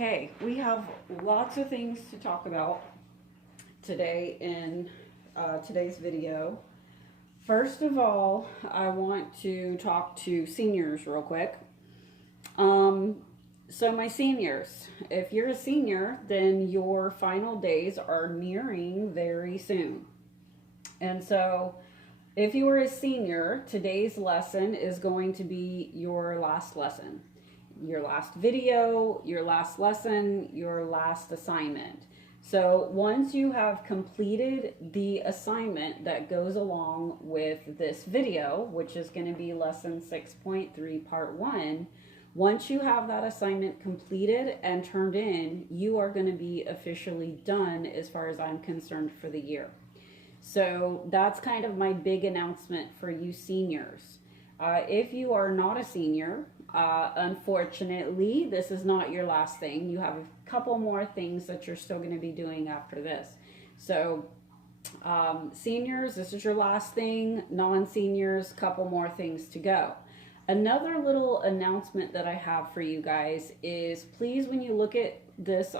Okay, we have lots of things to talk about today in today's video. First of all, I want to talk to seniors real quick. So my seniors, if you're a senior, then your final days are nearing very soon. And so if you are a senior, today's lesson is going to be your last lesson, your last video, your last lesson, your last assignment. So once you have completed the assignment that goes along with this video, which is going to be lesson 6.3 part 1, once you have that assignment completed and turned in, you are going to be officially done as far as I'm concerned for the year. So that's kind of my big announcement for you seniors. If you are not a senior, unfortunately, this is not your last thing. You have a couple more things that you're still going to be doing after this. So seniors, this is your last thing. Non-seniors, couple more things to go. Another little announcement that I have for you guys is please, when you look at this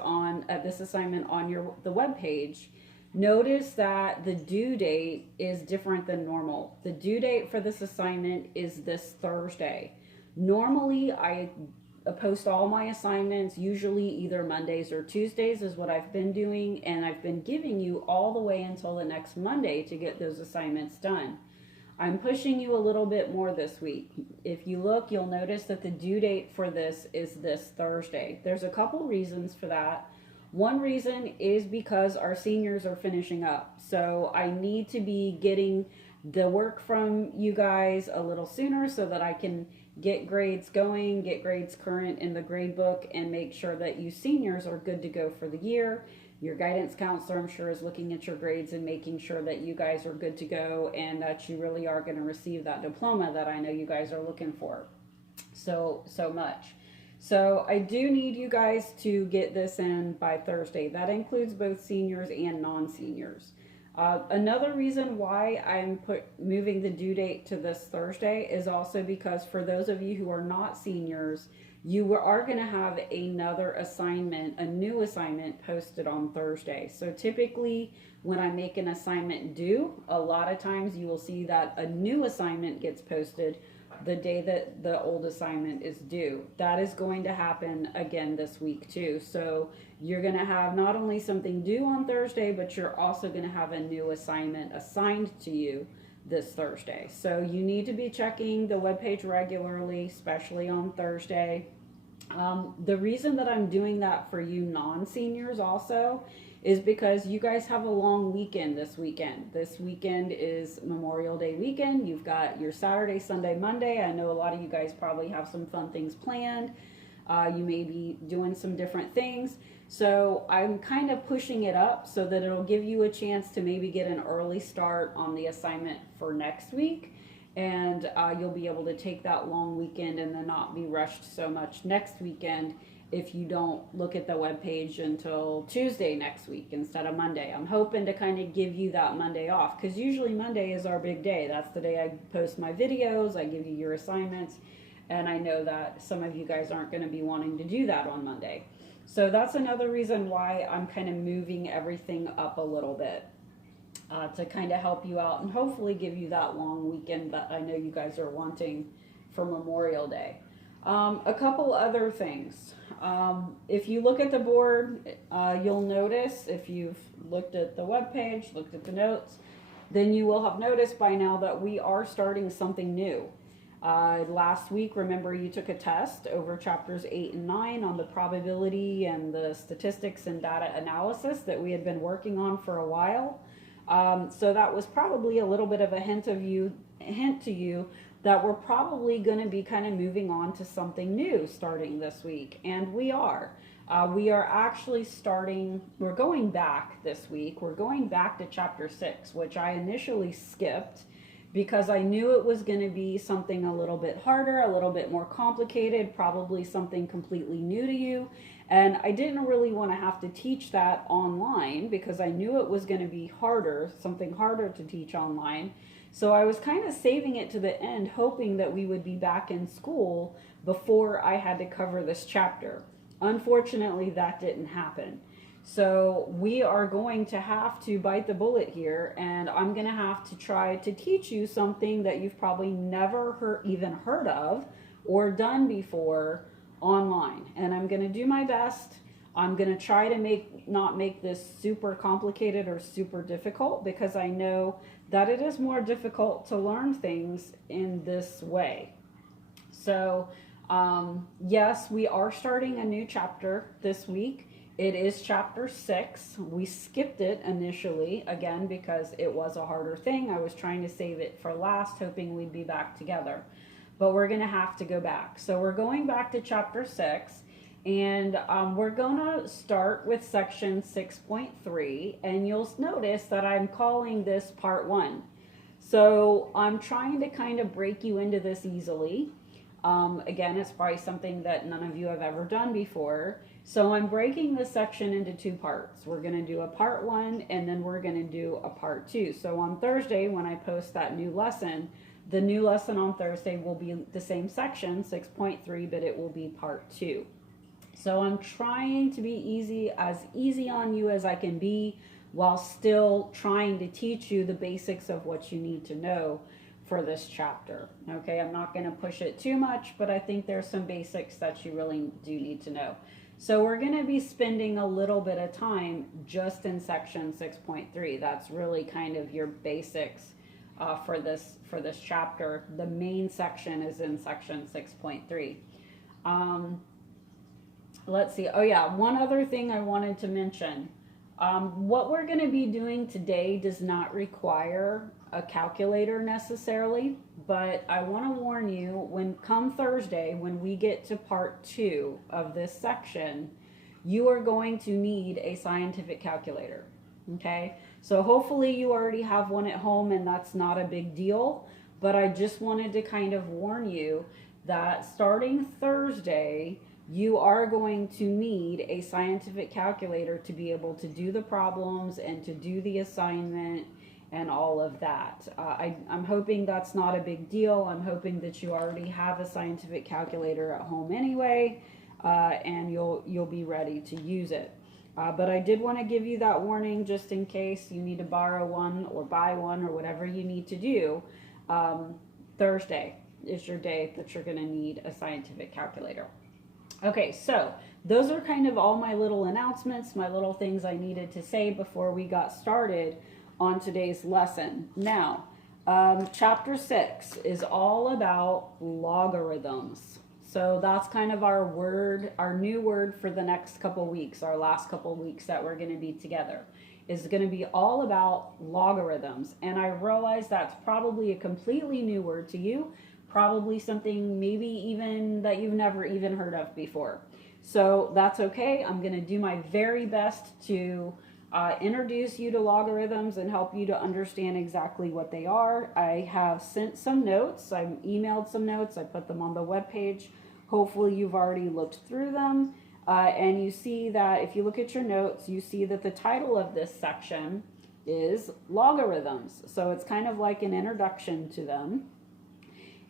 this assignment on the web page, notice that the due date is different than normal. The due date for this assignment is this Thursday. Normally, I post all my assignments, usually either Mondays or Tuesdays is what I've been doing, and I've been giving you all the way until the next Monday to get those assignments done. I'm pushing you a little bit more this week. If you look, you'll notice that the due date for this is this Thursday. There's a couple reasons for that. One reason is because our seniors are finishing up. So I need to be getting the work from you guys a little sooner so that I can get grades going, get grades current in the grade book, and make sure that you seniors are good to go for the year. Your guidance counselor, I'm sure, is looking at your grades and making sure that you guys are good to go and that you really are going to receive that diploma that I know you guys are looking for so much. So I do need you guys to get this in by Thursday. That includes both seniors and non-seniors. Another reason why I'm moving the due date to this Thursday is also because for those of you who are not seniors, you are going to have another assignment, a new assignment posted on Thursday. So typically when I make an assignment due, a lot of times you will see that a new assignment gets posted the day that the old assignment is due. That is going to happen again this week too. So you're going to have not only something due on Thursday, but you're also going to have a new assignment assigned to you this Thursday. So you need to be checking the webpage regularly, especially on Thursday. The reason that I'm doing that for you non-seniors also is because you guys have a long weekend this weekend. This weekend is Memorial Day weekend. You've got your Saturday, Sunday, Monday. I know a lot of you guys probably have some fun things planned. You may be doing some different things. So I'm kind of pushing it up so that it'll give you a chance to maybe get an early start on the assignment for next week. And you'll be able to take that long weekend and then not be rushed so much next weekend if you don't look at the webpage until Tuesday next week instead of Monday. I'm hoping to kind of give you that Monday off because usually Monday is our big day. That's the day I post my videos, I give you your assignments, and I know that some of you guys aren't going to be wanting to do that on Monday. So that's another reason why I'm kind of moving everything up a little bit to kind of help you out and hopefully give you that long weekend that I know you guys are wanting for Memorial Day. A couple other things. If you look at the board, you'll notice, if you've looked at the webpage, looked at the notes, then you will have noticed by now that we are starting something new. Last week, remember, you took a test over chapters 8 and 9 on the probability and the statistics and data analysis that we had been working on for a while. So that was probably a little bit of a hint to you that we're probably going to be kind of moving on to something new starting this week. And we are. We are actually we're going back this week. We're going back to chapter 6, which I initially skipped because I knew it was going to be something a little bit harder, a little bit more complicated, probably something completely new to you. And I didn't really want to have to teach that online because I knew it was going to be harder, something harder to teach online. So I was kind of saving it to the end, hoping that we would be back in school before I had to cover this chapter. Unfortunately, that didn't happen. So we are going to have to bite the bullet here, and I'm going to have to try to teach you something that you've probably never even heard of or done before online. And I'm going to do my best. I'm going to try to not make this super complicated or super difficult, because I know that it is more difficult to learn things in this way. So, yes, we are starting a new chapter this week. It is chapter 6. We skipped it initially, again, because it was a harder thing. I was trying to save it for last, hoping we'd be back together. But we're going to have to go back. So we're going back to chapter 6, and we're going to start with section 6.3. And you'll notice that I'm calling this part 1. So I'm trying to kind of break you into this easily. Again, it's probably something that none of you have ever done before. So I'm breaking this section into 2 parts. We're going to do a part 1, and then we're going to do a part 2. So on Thursday, when I post that new lesson, the new lesson on Thursday will be the same section, 6.3, but it will be part 2. So I'm trying to be easy on you as I can be, while still trying to teach you the basics of what you need to know for this chapter. Okay, I'm not going to push it too much, but I think there's some basics that you really do need to know. So we're going to be spending a little bit of time just in section 6.3. That's really kind of your basics for this chapter. The main section is in section 6.3. Let's see. Oh yeah, one other thing I wanted to mention. What we're going to be doing today does not require a calculator necessarily, but I want to warn you, come Thursday, when we get to part 2 of this section, you are going to need a scientific calculator. Okay, so hopefully you already have one at home, and that's not a big deal, but I just wanted to kind of warn you that starting Thursday, you are going to need a scientific calculator to be able to do the problems and to do the assignment and all of that. I'm hoping that's not a big deal. I'm hoping that you already have a scientific calculator at home anyway, and you'll be ready to use it. But I did want to give you that warning just in case you need to borrow one or buy one or whatever you need to do. Thursday is your day that you're going to need a scientific calculator. Okay, so those are kind of all my little announcements, my little things I needed to say before we got started on today's lesson. Now, chapter 6 is all about logarithms. So that's kind of our new word for the next couple weeks, our last couple weeks that we're going to be together, is going to be all about logarithms. And I realize that's probably a completely new word to you, probably something maybe even that you've never even heard of before. So that's okay. I'm going to do my very best to introduce you to logarithms and help you to understand exactly what they are. I have sent some notes. I emailed some notes. I put them on the webpage. Hopefully you've already looked through them. And you see that if you look at your notes, you see that the title of this section is logarithms. So it's kind of like an introduction to them.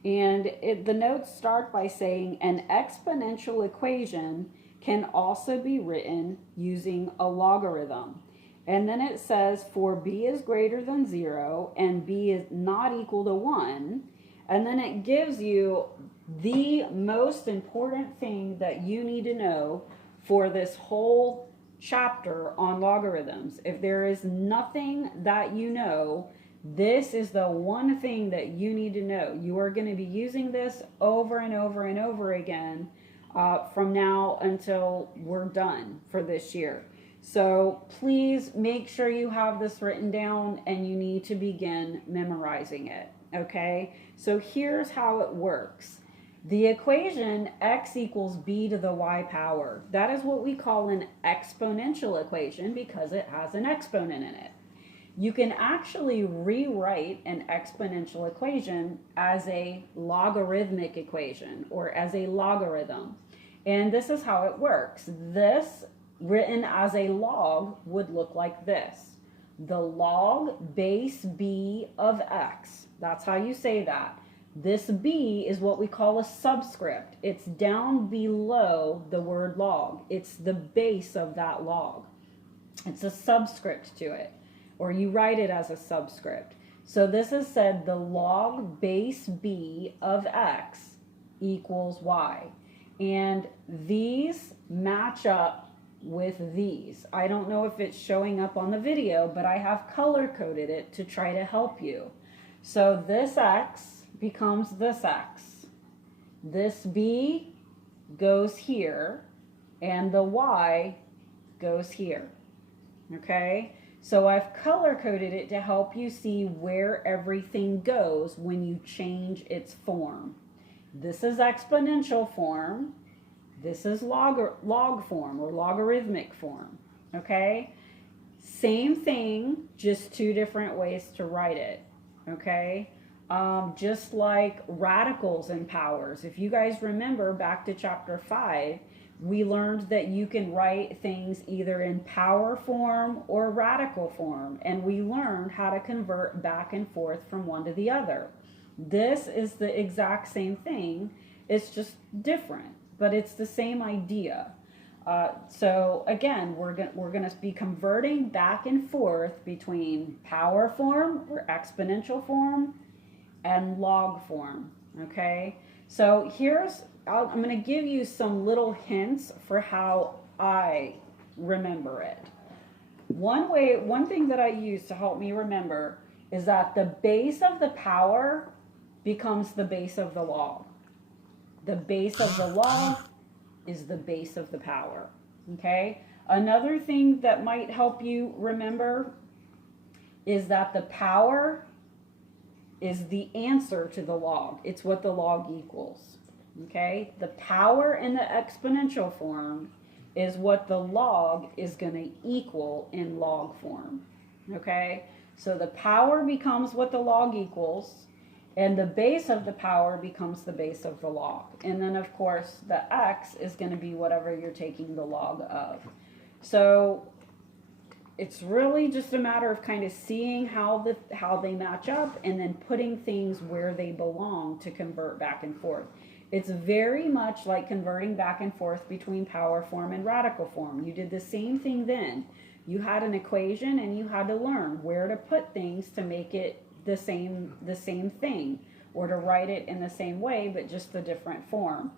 And the notes start by saying an exponential equation can also be written using a logarithm. And then it says for b is greater than 0 and b is not equal to 1. And then it gives you the most important thing that you need to know for this whole chapter on logarithms. If there is nothing that you know, this is the one thing that you need to know. You are going to be using this over and over and over again from now until we're done for this year. So please make sure you have this written down and you need to begin memorizing it. Okay, so here's how it works. The equation x equals b to the y power, that is what we call an exponential equation because it has an exponent in it. You can actually rewrite an exponential equation as a logarithmic equation or as a logarithm. And this is how it works. This written as a log would look like this. The log base b of x. That's how you say that. This B is what we call a subscript. It's down below the word log. It's the base of that log. It's a subscript to it, or you write it as a subscript. So this has said the log base B of x equals y. And these match up with these. I don't know if it's showing up on the video, but I have color coded it to try to help you. So this x becomes this x. This b goes here, and the y goes here. Okay? So I've color coded it to help you see where everything goes when you change its form. This is exponential form. This is log form or logarithmic form. Okay? Same thing, just two different ways to write it. Okay? Just like radicals and powers. If you guys remember back to chapter 5, we learned that you can write things either in power form or radical form, and we learned how to convert back and forth from one to the other. This is the exact same thing. It's just different, but it's the same idea. So again, we're going to be converting back and forth between power form or exponential form and log form. Okay, so I'm going to give you some little hints for how I remember it. One thing that I use to help me remember is that the base of the power becomes the base of the log. The base of the log is the base of the power. Okay? Another thing that might help you remember is that the power is the answer to the log. It's what the log equals. Okay? The power in the exponential form is what the log is going to equal in log form. Okay? So the power becomes what the log equals, and the base of the power becomes the base of the log. And then, of course, the x is going to be whatever you're taking the log of. So it's really just a matter of kind of seeing how they match up and then putting things where they belong to convert back and forth. It's very much like converting back and forth between power form and radical form. You did the same thing then. You had an equation and you had to learn where to put things to make it the same thing, or to write it in the same way but just a different form.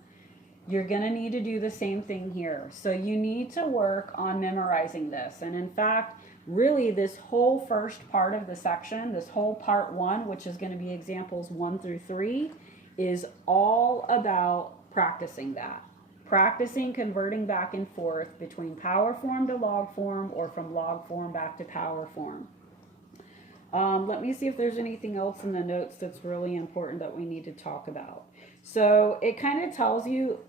You're going to need to do the same thing here. So you need to work on memorizing this. And in fact, really this whole first part of the section, this whole part 1, which is going to be examples 1 through 3, is all about practicing that. Practicing converting back and forth between power form to log form, or from log form back to power form. Let me see if there's anything else in the notes that's really important that we need to talk about. So it kind of tells you,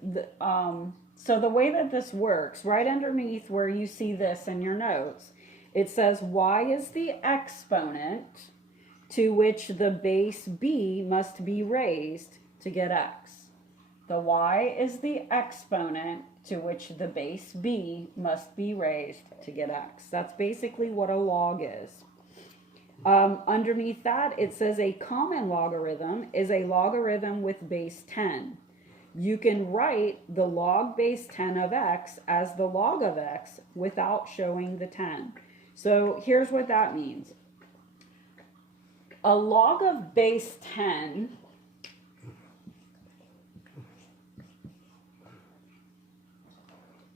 so the way that this works, right underneath where you see this in your notes, it says y is the exponent to which the base b must be raised to get x. The y is the exponent to which the base b must be raised to get x. That's basically what a log is. Underneath that, it says a common logarithm is a logarithm with base 10. You can write the log base 10 of x as the log of x without showing the 10. So here's what that means. A log of base 10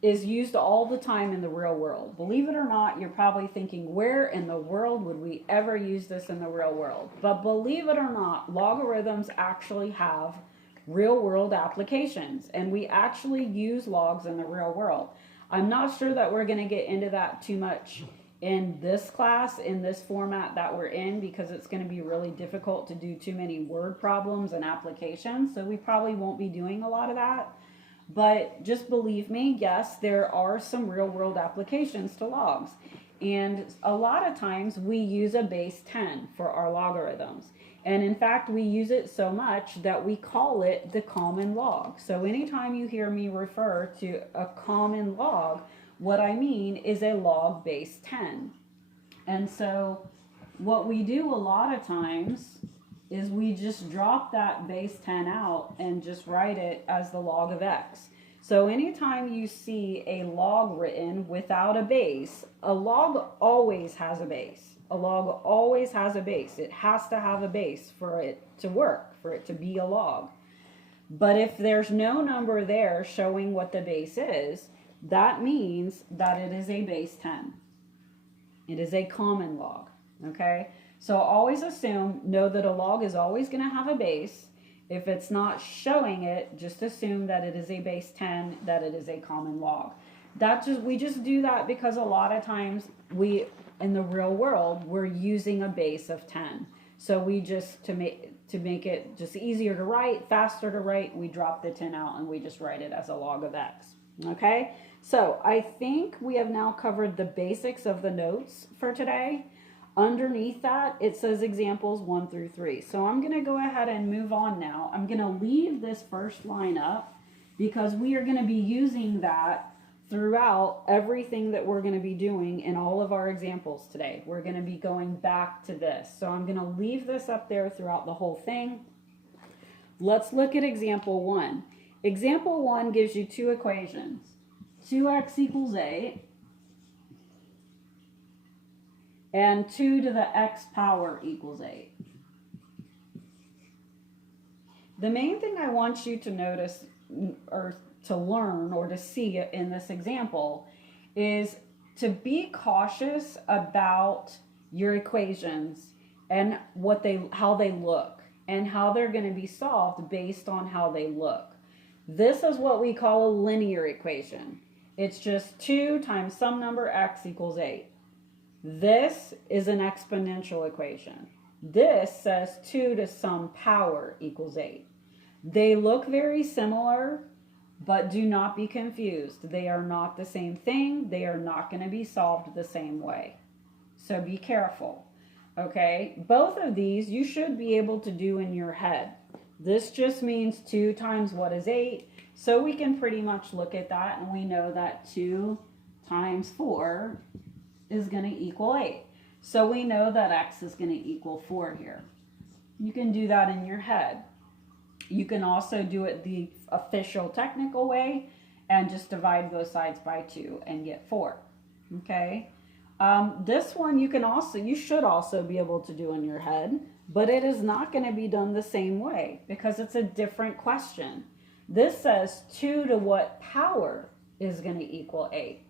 is used all the time in the real world. Believe it or not, you're probably thinking, where in the world would we ever use this in the real world? But believe it or not, logarithms actually have real world applications, and we actually use logs in the real world. I'm not sure that we're going to get into that too much in this class, in this format that we're in, because it's going to be really difficult to do too many word problems and applications, so we probably won't be doing a lot of that. But just believe me, yes, there are some real world applications to logs. And a lot of times we use a base 10 for our logarithms. And in fact, we use it so much that we call it the common log. So anytime you hear me refer to a common log, what I mean is a log base 10. And so what we do a lot of times is we just drop that base 10 out and just write it as the log of x. So anytime you see a log written without a base, a log always has a base. A log always has a base. It has to have a base for it to work, for it to be a log. But if there's no number there showing what the base is, that means that it is a base 10. It is a common log, okay? So always know that a log is always going to have a base. If it's not showing it, just assume that it is a base 10, that it is a common log. We just do that because a lot of times in the real world, we're using a base of 10. So we just, to make it just easier to write, faster to write, we drop the 10 out and we just write it as a log of x. Okay, so I think we have now covered the basics of the notes for today. Underneath that, it says examples 1 through 3. So I'm going to go ahead and move on now. I'm going to leave this first line up because we are going to be using that throughout everything that we're going to be doing in all of our examples today. We're going to be going back to this. So I'm going to leave this up there throughout the whole thing. Let's look at example 1. Example 1 gives you two equations. 2x equals 8 and 2 to the x power equals 8. The main thing I want you to notice or to learn or to see in this example is to be cautious about your equations and how they look and how they're going to be solved based on how they look. This is what we call a linear equation. It's just 2 times some number x equals 8. This is an exponential equation. This says 2 to some power equals 8. They look very similar, but do not be confused. They are not the same thing. They are not going to be solved the same way. So be careful. Okay, both of these you should be able to do in your head. This just means 2 times what is 8. So we can pretty much look at that and we know that 2 times 4 is going to equal 8. So we know that x is going to equal 4 here. You can do that in your head. You can also do it the official technical way and just divide both sides by 2 and get 4. Okay. This one you should also be able to do in your head, but it is not going to be done the same way because it's a different question. This says 2 to what power is going to equal 8.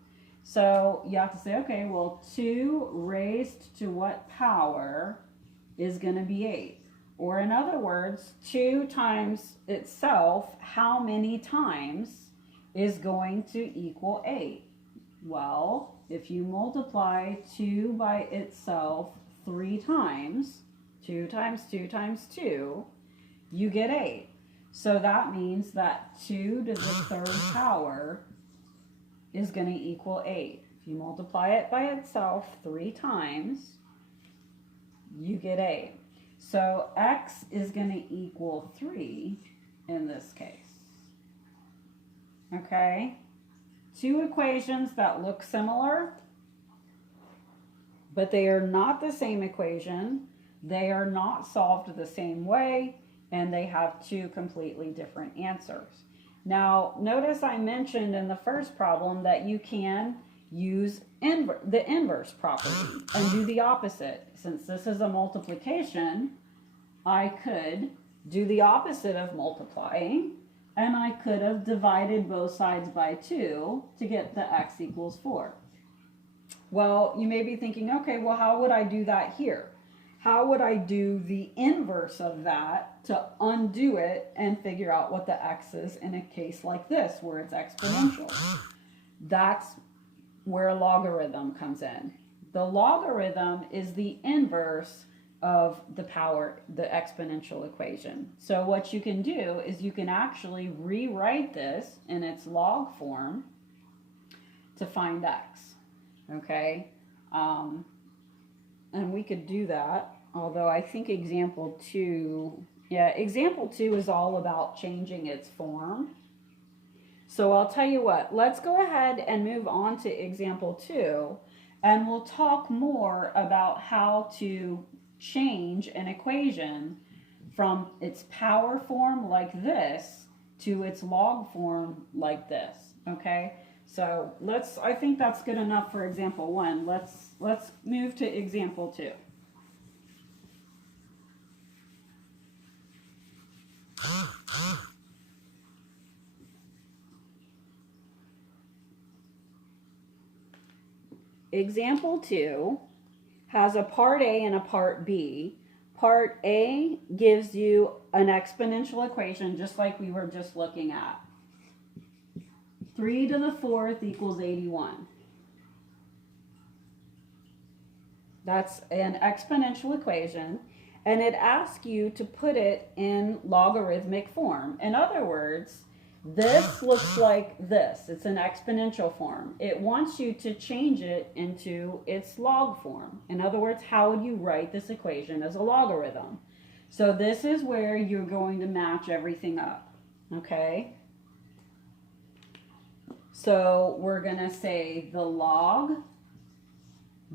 So you have to say, okay, well, 2 raised to what power is going to be 8? Or in other words, 2 times itself, how many times is going to equal 8? Well, if you multiply 2 by itself 3 times, 2 times 2 times 2, you get 8. So that means that 2 to the third power is going to equal 8. If you multiply it by itself 3 times, you get 8. So x is going to equal 3 in this case. Okay? Two equations that look similar, but they are not the same equation. They are not solved the same way, and they have two completely different answers. Now, notice I mentioned in the first problem that you can use the inverse property and do the opposite. Since this is a multiplication, I could do the opposite of multiplying, and I could have divided both sides by 2 to get the x equals 4. Well, you may be thinking, okay, well, how would I do that here? How would I do the inverse of that to undo it and figure out what the x is in a case like this where it's exponential? That's where a logarithm comes in. The logarithm is the inverse of the exponential equation. So what you can do is you can actually rewrite this in its log form to find x. Okay? And we could do that. Although I think example 2 is all about changing its form. So I'll tell you what, let's go ahead and move on to example 2, and we'll talk more about how to change an equation from its power form like this to its log form like this, okay? So I think that's good enough for example 1. Let's move to example 2. Example 2 has a part A and a part B. Part A gives you an exponential equation just like we were just looking at. 3 to the 4th equals 81. That's an exponential equation, and it asks you to put it in logarithmic form. In other words, this looks like this. It's an exponential form. It wants you to change it into its log form. In other words, how would you write this equation as a logarithm? So this is where you're going to match everything up, okay? So we're going to say the log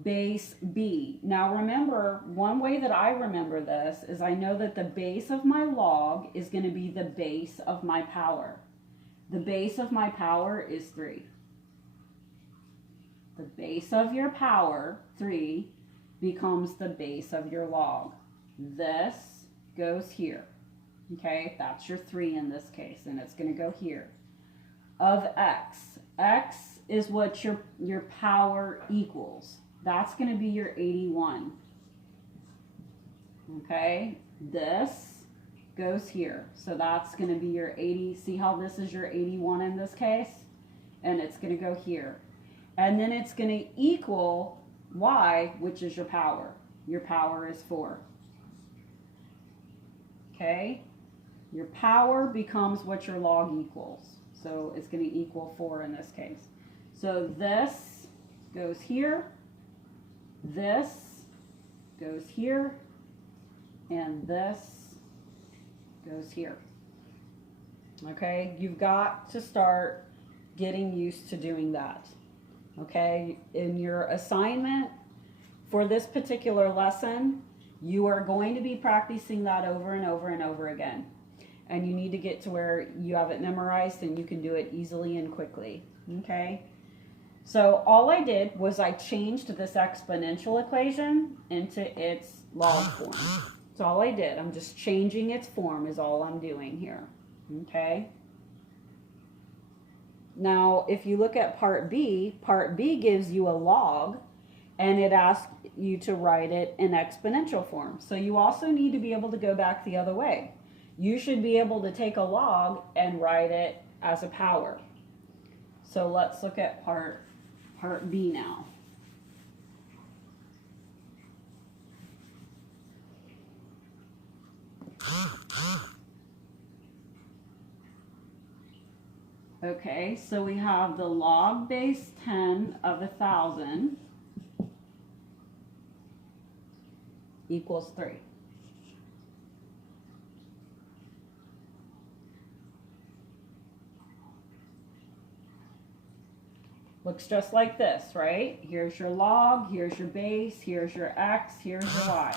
base B. Now remember, one way that I remember this is I know that the base of my log is going to be the base of my power. The base of my power is 3. The base of your power, 3, becomes the base of your log. This goes here. Okay, that's your 3 in this case, and it's going to go here. Of x. X is what your power equals. That's going to be your 81. Okay, this goes here. So that's going to be your 80. See how this is your 81 in this case? And it's going to go here. And then it's going to equal y, which is your power. Your power is 4. Okay? Your power becomes what your log equals. So it's going to equal 4 in this case. So this goes here. This goes here. And this goes here. Okay, you've got to start getting used to doing that. Okay, in your assignment for this particular lesson, you are going to be practicing that over and over and over again. And you need to get to where you have it memorized and you can do it easily and quickly. Okay, so all I did was I changed this exponential equation into its log form. That's all I did. I'm just changing its form is all I'm doing here. Okay. Now, if you look at part B gives you a log and it asks you to write it in exponential form. So you also need to be able to go back the other way. You should be able to take a log and write it as a power. So let's look at part B now. Okay, so we have the log base 10 of 1,000 equals 3. Looks just like this, right? Here's your log, here's your base, here's your x, here's your y.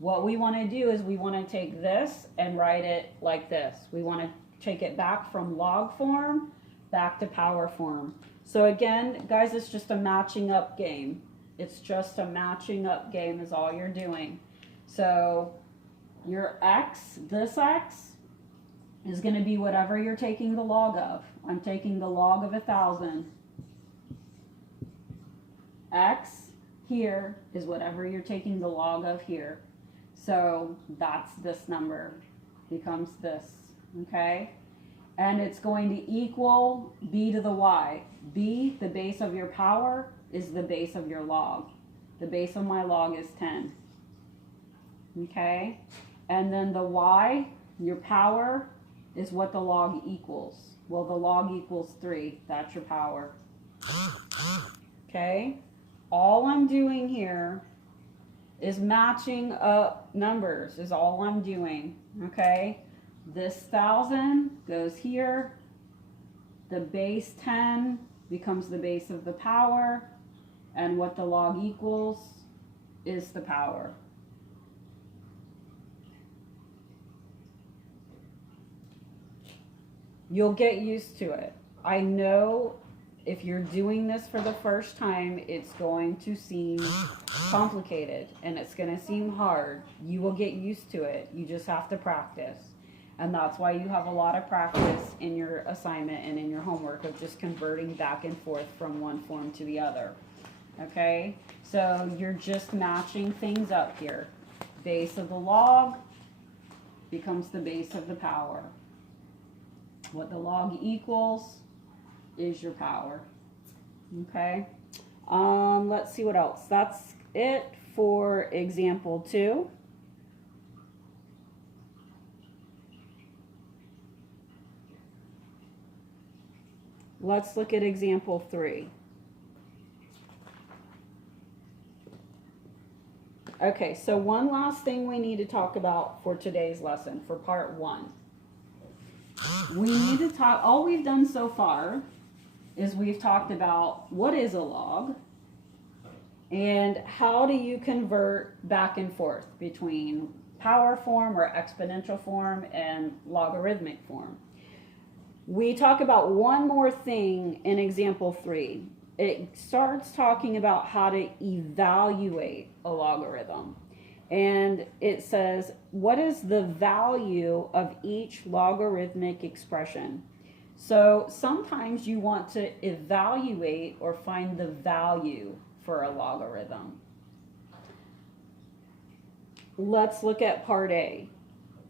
What we want to do is we want to take this and write it like this. We want to take it back from log form back to power form. So again, guys, it's just a matching up game. It's just a matching up game is all you're doing. So your x, this x, is going to be whatever you're taking the log of. I'm taking the log of 1,000. X here is whatever you're taking the log of here. So that's this number becomes this. Okay, and it's going to equal b to the y. B, the base of your power, is the base of your log. The base of my log is 10. Okay, and then the y, your power, is what the log equals. Well, the log equals 3. That's your power. Okay, all I'm doing here is matching up numbers is all I'm doing. Okay, this 1,000 goes here. The base 10 becomes the base of the power, and what the log equals is the power. You'll get used to it. I know if you're doing this for the first time, it's going to seem complicated and it's going to seem hard. You will get used to it. You just have to practice. And that's why you have a lot of practice in your assignment and in your homework of just converting back and forth from one form to the other. Okay? So you're just matching things up here. Base of the log becomes the base of the power. What the log equals is your power. Okay? Let's see what else. That's it for example 2. Let's look at example 3. Okay, so one last thing we need to talk about for today's lesson, for part 1. We need to talk, all we've done so far is we've talked about what is a log and how do you convert back and forth between power form or exponential form and logarithmic form. We talk about one more thing in example 3. It starts talking about how to evaluate a logarithm. And it says, what is the value of each logarithmic expression? So sometimes you want to evaluate or find the value for a logarithm. Let's look at part A.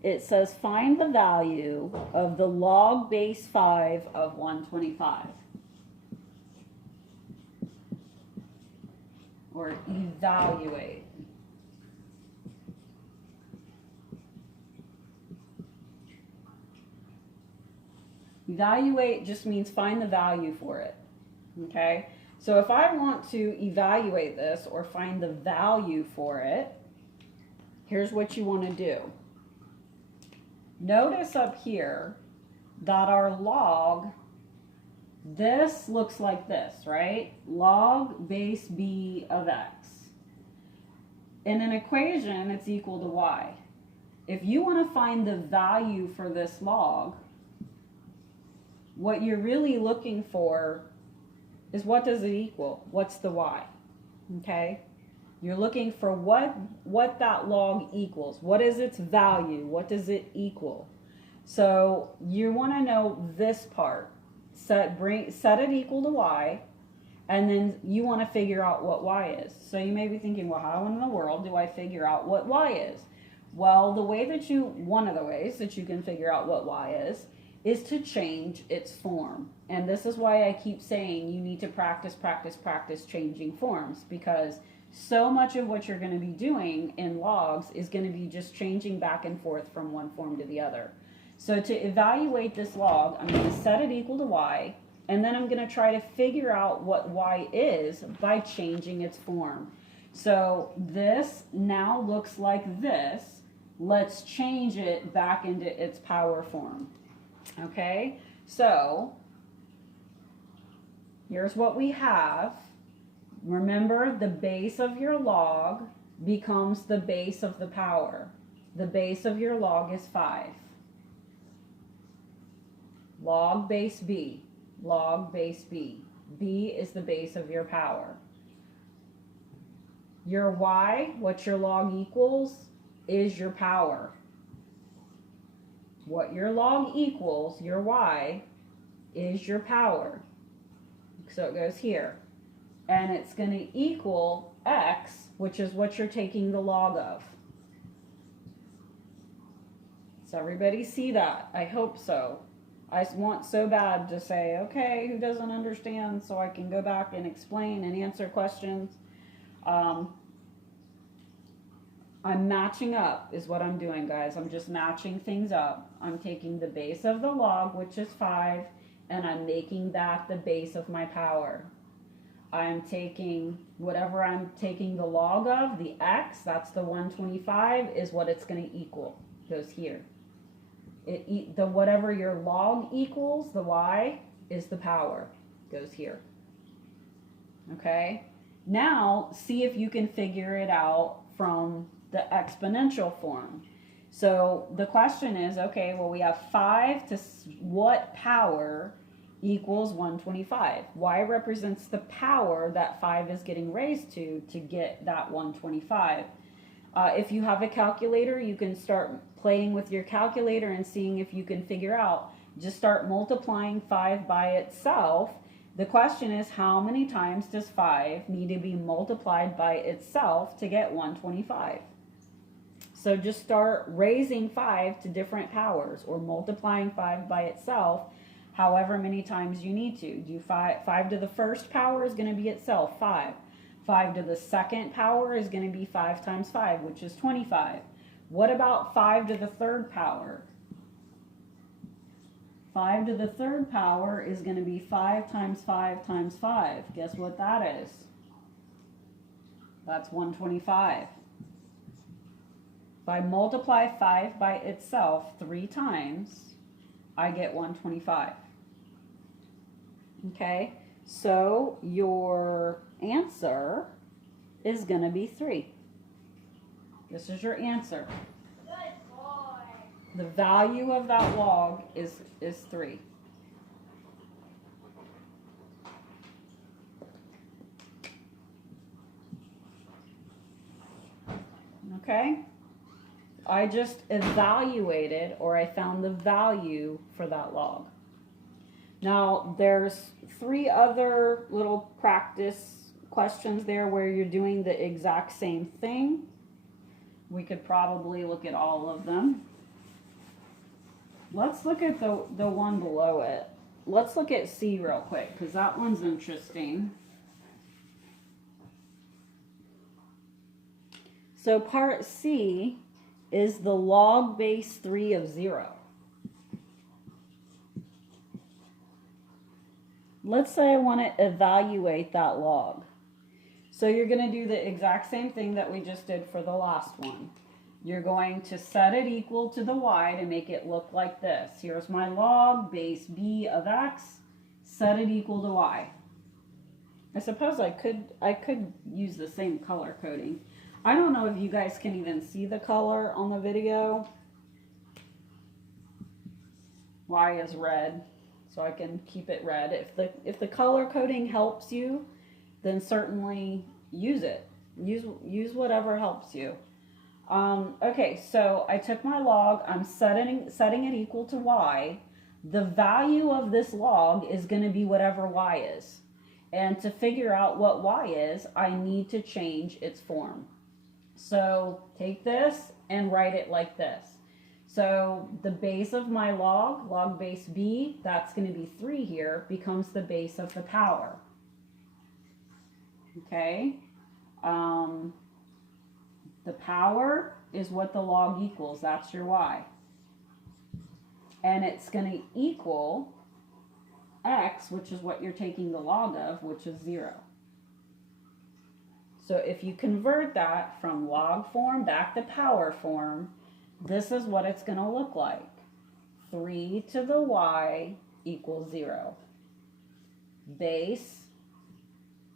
It says, find the value of the log base 5 of 125. Or evaluate. Evaluate just means find the value for it. Okay? So if I want to evaluate this or find the value for it, here's what you want to do. Notice up here that our log, this looks like this, right? Log base b of x. In an equation, it's equal to y. If you want to find the value for this log, what you're really looking for is what does it equal? What's the y? Okay? You're looking for what that log equals. What is its value? What does it equal? So you want to know this part. Set it equal to y, and then you want to figure out what y is. So you may be thinking, well, how in the world do I figure out what y is? Well, one of the ways that you can figure out what y is to change its form. And this is why I keep saying you need to practice changing forms, because so much of what you're going to be doing in logs is going to be just changing back and forth from one form to the other. So to evaluate this log, I'm going to set it equal to y, and then I'm going to try to figure out what y is by changing its form. So this now looks like this. Let's change it back into its power form. Okay, so here's what we have. Remember, the base of your log becomes the base of the power. The base of your log is 5. Log base b. Log base b. B is the base of your power. Your y, what your log equals, is your power. What your log equals, your y, is your power. So it goes here. And it's going to equal x, which is what you're taking the log of. Does everybody see that? I hope so. I want so bad to say, okay, who doesn't understand, so I can go back and explain and answer questions. I'm matching up is what I'm doing, guys. I'm just matching things up. I'm taking the base of the log, which is 5, and I'm making that the base of my power. I'm taking whatever I'm taking the log of, the x, that's the 125, is what it's going to equal. Goes here. Whatever your log equals, the y, is the power. Goes here. Okay? Now, see if you can figure it out from the exponential form. So the question is, okay, well, we have 5 to what power equals 125? Y represents the power that 5 is getting raised to get that 125. If you have a calculator, you can start playing with your calculator and seeing if you can figure out. Just start multiplying 5 by itself. The question is, how many times does 5 need to be multiplied by itself to get 125? So just start raising 5 to different powers, or multiplying 5 by itself however many times you need to. Do 5 to the first power is going to be itself 5. 5 to the second power is going to be 5 times 5, which is 25. What about 5 to the third power? 5 to the third power is going to be 5 times 5 times 5. Guess what that is? That's 125. If I multiply 5 by itself 3 times, I get 125. Okay, so your answer is going to be 3. This is your answer. Good boy. The value of that log is 3. Okay? I just evaluated, or I found the value for that log. Now, there's 3 other little practice questions there where you're doing the exact same thing. We could probably look at all of them. Let's look at the one below it. Let's look at C real quick, because that one's interesting. So part C is the log base 3 of 0. Let's say I want to evaluate that log. So you're going to do the exact same thing that we just did for the last one. You're going to set it equal to the y to make it look like this. Here's my log, base b of x, set it equal to y. I suppose I could use the same color coding. I don't know if you guys can even see the color on the video. Y is red, so I can keep it red. If the color coding helps you, then certainly use it. Use whatever helps you. Okay, so I took my log, I'm setting it equal to y. The value of this log is going to be whatever y is. And to figure out what y is, I need to change its form. So take this and write it like this. So the base of my log base b, that's going to be 3 here, becomes the base of the power. Okay? The power is what the log equals. That's your y. And it's going to equal x, which is what you're taking the log of, which is 0. So if you convert that from log form back to power form, this is what it's going to look like. 3 to the y equals 0. Base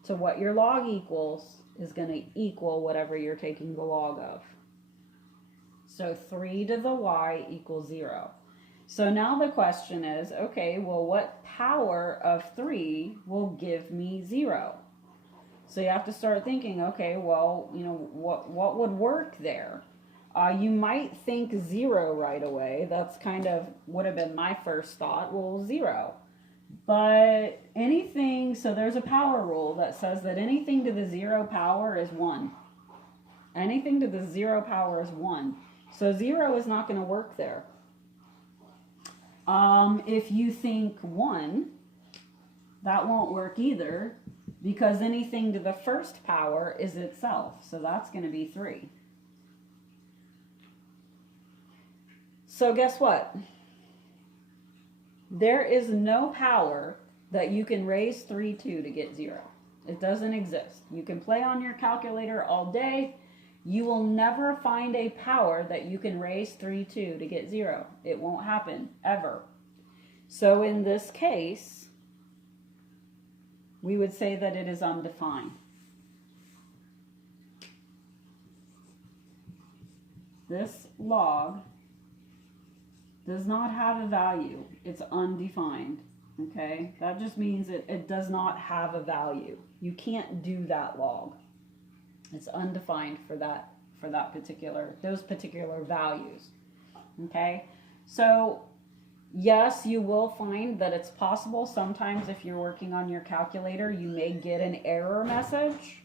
to what your log equals is going to equal whatever you're taking the log of. So 3 to the y equals 0. So now the question is, okay, well, what power of 3 will give me 0? So you have to start thinking, okay, well, you know, what would work there? You might think 0 right away. That's kind of would have been my first thought. Well, 0. But anything, so there's a power rule that says that anything to the 0 power is 1. Anything to the 0 power is 1. So 0 is not going to work there. If you think 1, that won't work either, because anything to the first power is itself. So that's going to be 3. So guess what? There is no power that you can raise 3 to get 0. It doesn't exist. You can play on your calculator all day. You will never find a power that you can raise 3 to get 0. It won't happen, ever. So in this case, we would say that it is undefined. this log does not have a value. It's undefined. Okay, that just means it does not have a value. You can't do that log. It's undefined for that particular, those particular values. Okay, so yes, you will find that it's possible sometimes if you're working on your calculator, you may get an error message.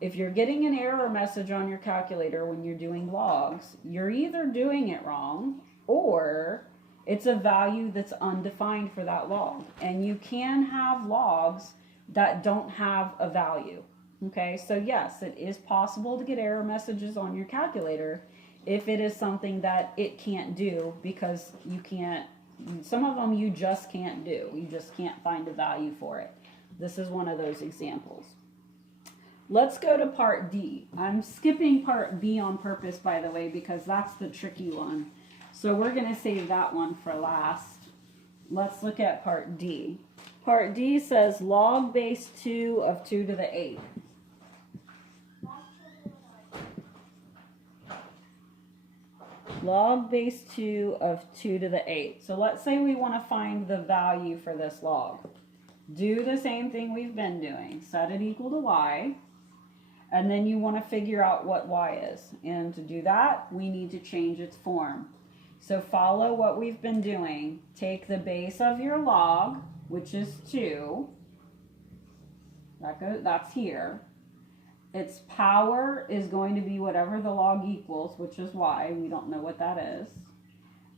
If you're getting an error message on your calculator when you're doing logs, you're either doing it wrong or it's a value that's undefined for that log. And you can have logs that don't have a value. Okay, so yes, it is possible to get error messages on your calculator if it is something that it can't do, because you can't, some of them you just can't do. You just can't find a value for it. This is one of those examples. Let's go to part D. I'm skipping part B on purpose, by the way, because that's the tricky one. So we're going to save that one for last. Let's look at part D. Part D says log base 2 of 2 to the 8th. Log base 2 of 2 to the 8th. So let's say we want to find the value for this log. Do the same thing we've been doing. Set it equal to y. And then you want to figure out what y is. And to do that, we need to change its form. So follow what we've been doing. Take the base of your log, which is 2. That's here. Its power is going to be whatever the log equals, which is y. We don't know what that is.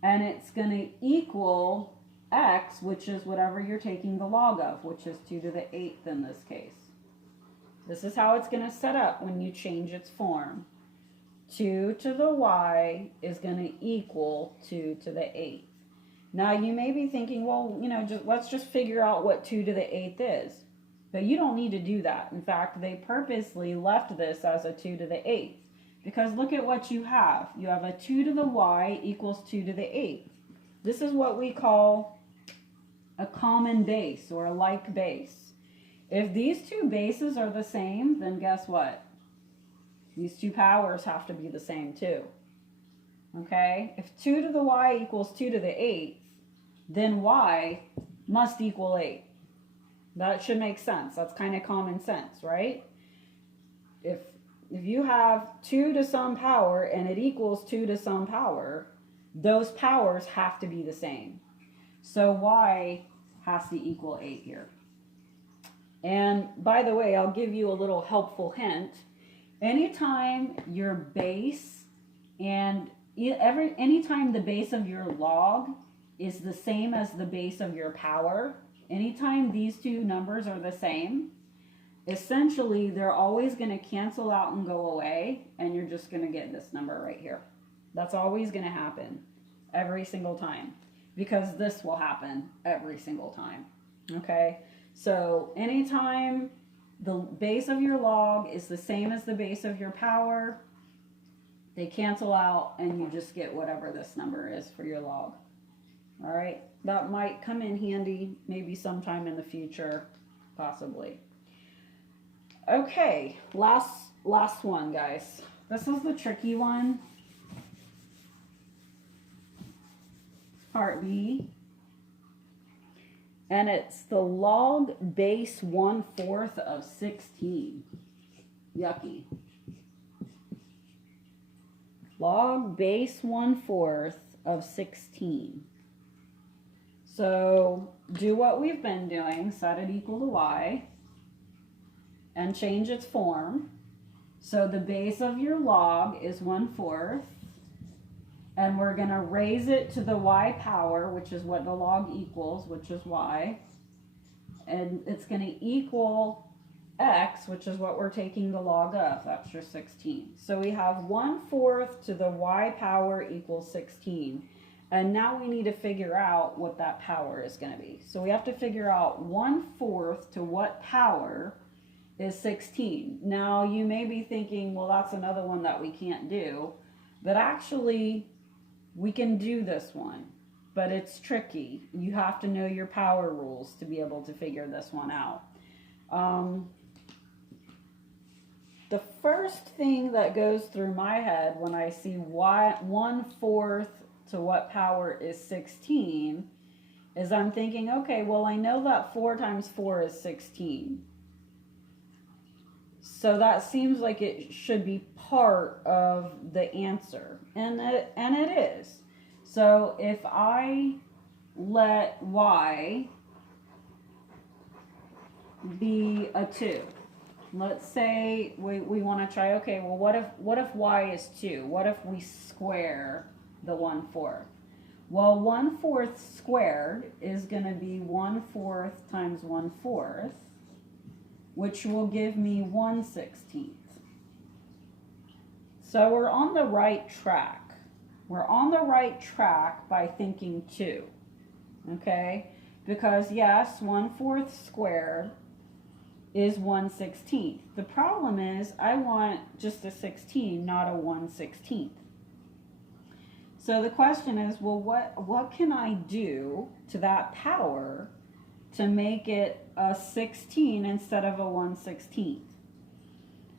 And it's going to equal x, which is whatever you're taking the log of, which is 2 to the 8th in this case. This is how it's going to set up when you change its form. 2 to the y is going to equal 2 to the 8th. Now you may be thinking, well, let's just figure out what 2 to the 8th is. But you don't need to do that. In fact, they purposely left this as a 2 to the 8th. Because look at what you have. You have a 2 to the y equals 2 to the 8th. This is what we call a common base or a like base. If these two bases are the same, then guess what? These two powers have to be the same too. Okay? If 2 to the y equals 2 to the 8th, then y must equal 8. That should make sense. That's kind of common sense, right? If you have 2 to some power and it equals 2 to some power, those powers have to be the same. So y has to equal 8 here. And by the way, I'll give you a little helpful hint. Anytime your base and anytime the base of your log is the same as the base of your power, anytime these two numbers are the same, essentially they're always going to cancel out and go away, and you're just going to get this number right here. That's always going to happen every single time, because this will happen every single time. Okay? So anytime the base of your log is the same as the base of your power, they cancel out and you just get whatever this number is for your log. All right, that might come in handy maybe sometime in the future, possibly. Okay, last one, guys. This is the tricky one. Part B. And it's the log base 1/4 of 16. Yucky. Log base 1/4 of 16. So do what we've been doing. Set it equal to y. And change its form. So the base of your log is 1/4. And we're going to raise it to the y power, which is what the log equals, which is y. And it's going to equal x, which is what we're taking the log of. That's your 16. So we have 1/4 to the y power equals 16. And now we need to figure out what that power is going to be. So we have to figure out 1/4 to what power is 16. Now you may be thinking, well, that's another one that we can't do. But actually, we can do this one, but it's tricky. You have to know your power rules to be able to figure this one out. the first thing that goes through my head when I see why 1/4 to what power is 16 is I'm thinking, okay, well, I know that 4 times 4 is 16. So that seems like it should be part of the answer. And it is. So if I let y be a 2, let's say we want to try, okay, well, what if y is 2? What if we square the 1/4? Well, 1/4 squared is going to be 1/4 times 1/4, which will give me 1/16. So we're on the right track. We're on the right track by thinking 2, okay? Because yes, 1/4 squared is 1/16. The problem is I want just a 16, not a 1/16. So the question is, well, what can I do to that power to make it a 16 instead of a 1/16?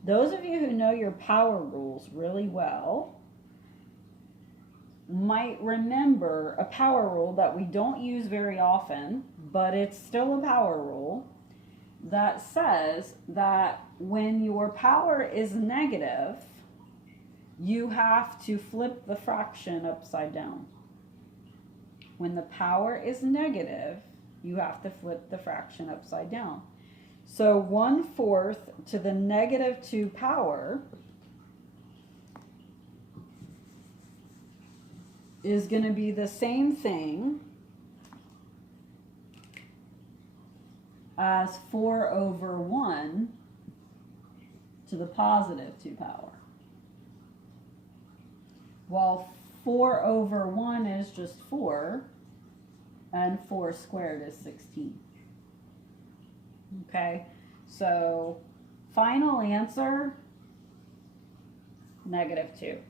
Those of you who know your power rules really well might remember a power rule that we don't use very often, but it's still a power rule that says that when your power is negative, you have to flip the fraction upside down. When the power is negative, you have to flip the fraction upside down. So 1/4 to the negative 2 power is going to be the same thing as 4/1 to the positive 2 power. Well, 4/1 is just 4, and 4 squared is 16. Okay, so final answer, -2.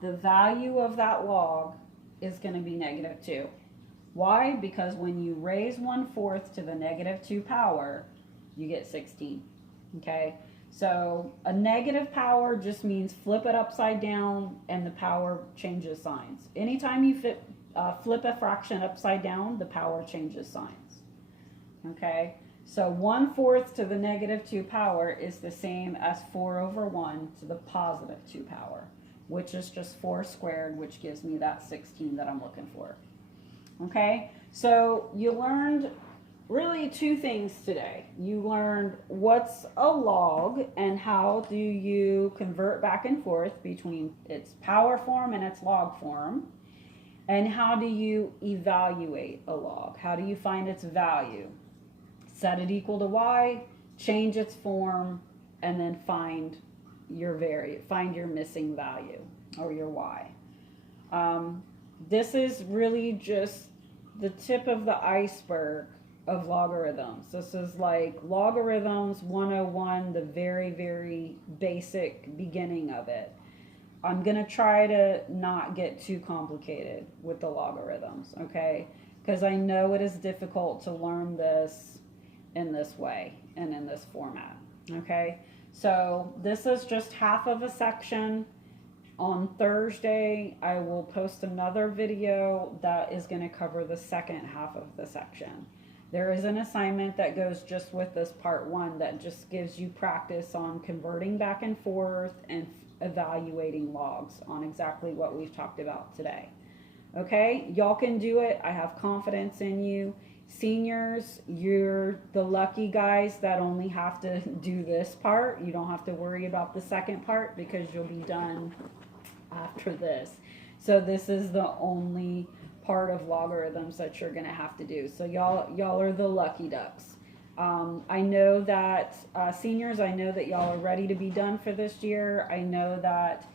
The value of that log is going to be -2. Why? Because when you raise 1/4 to the -2 power, you get 16. Okay, so a negative power just means flip it upside down and the power changes signs. Anytime you flip a fraction upside down, the power changes signs. Okay, so 1/4 to the -2 power is the same as 4/1 to the positive 2 power, which is just 4 squared, which gives me that 16 that I'm looking for. Okay, so you learned really 2 things today. You learned what's a log and how do you convert back and forth between its power form and its log form. And how do you evaluate a log? How do you find its value? Set it equal to y, change its form, and then find your missing value, or your y. This is really just the tip of the iceberg of logarithms. This is like logarithms 101, the very, very basic beginning of it. I'm going to try to not get too complicated with the logarithms, okay? Because I know it is difficult to learn this in this way and in this format, okay? So this is just half of a section. On Thursday, I will post another video that is going to cover the second half of the section. There is an assignment that goes just with this part 1 that just gives you practice on converting back and forth and evaluating logs on exactly what we've talked about today. Okay, y'all can do it. I have confidence in you. Seniors, you're the lucky guys that only have to do this part. You don't have to worry about the second part because you'll be done after this. So this is the only part of logarithms that you're going to have to do. So y'all are the lucky ducks. I know that seniors, I know that y'all are ready to be done for this year. I know that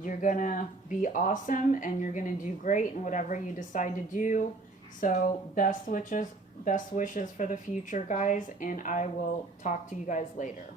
you're gonna be awesome and you're gonna do great in whatever you decide to do. So best wishes for the future, guys, and I will talk to you guys later.